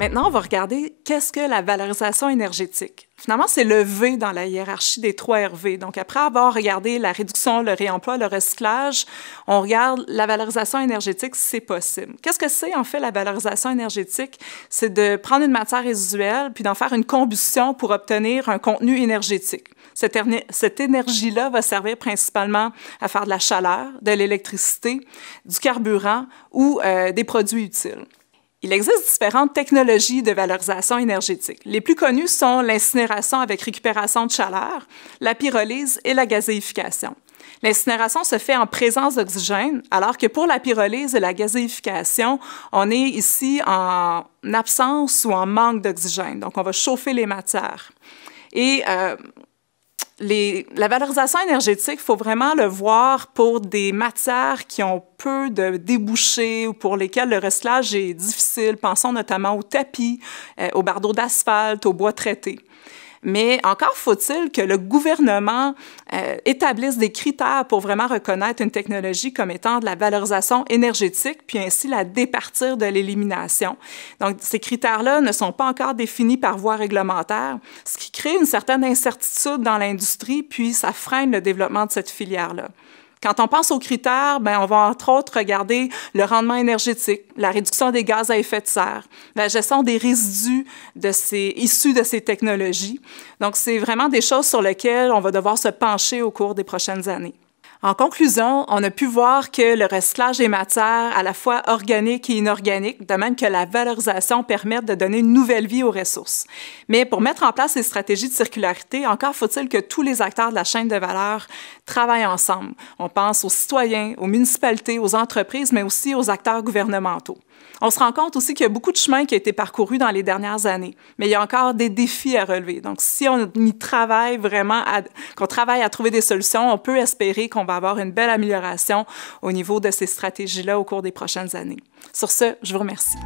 Maintenant, on va regarder qu'est-ce que la valorisation énergétique. Finalement, c'est le V dans la hiérarchie des 3 RV. Donc, après avoir regardé la réduction, le réemploi, le recyclage, on regarde la valorisation énergétique si c'est possible. Qu'est-ce que c'est, en fait, la valorisation énergétique? C'est de prendre une matière résiduelle puis d'en faire une combustion pour obtenir un contenu énergétique. Cette énergie-là va servir principalement à faire de la chaleur, de l'électricité, du carburant ou des produits utiles. Il existe différentes technologies de valorisation énergétique. Les plus connues sont l'incinération avec récupération de chaleur, la pyrolyse et la gazéification. L'incinération se fait en présence d'oxygène, alors que pour la pyrolyse et la gazéification, on est ici en absence ou en manque d'oxygène. Donc, on va chauffer les matières. Et la valorisation énergétique, il faut vraiment le voir pour des matières qui ont peu de débouchés ou pour lesquelles le recyclage est difficile. Pensons notamment aux tapis, aux bardeaux d'asphalte, aux bois traités. Mais encore faut-il que le gouvernement établisse des critères pour vraiment reconnaître une technologie comme étant de la valorisation énergétique, puis ainsi la départir de l'élimination. Donc, ces critères-là ne sont pas encore définis par voie réglementaire, ce qui crée une certaine incertitude dans l'industrie, puis ça freine le développement de cette filière-là. Quand on pense aux critères, on va entre autres regarder le rendement énergétique, la réduction des gaz à effet de serre, la gestion des résidus issus de ces technologies. Donc, c'est vraiment des choses sur lesquelles on va devoir se pencher au cours des prochaines années. En conclusion, on a pu voir que le recyclage des matières, à la fois organiques et inorganiques, de même que la valorisation, permettent de donner une nouvelle vie aux ressources. Mais pour mettre en place ces stratégies de circularité, encore faut-il que tous les acteurs de la chaîne de valeur travaillent ensemble. On pense aux citoyens, aux municipalités, aux entreprises, mais aussi aux acteurs gouvernementaux. On se rend compte aussi qu'il y a beaucoup de chemin qui a été parcouru dans les dernières années, mais il y a encore des défis à relever. Donc, si on y travaille vraiment, qu'on travaille à trouver des solutions, on peut espérer qu'on va avoir une belle amélioration au niveau de ces stratégies-là au cours des prochaines années. Sur ce, je vous remercie.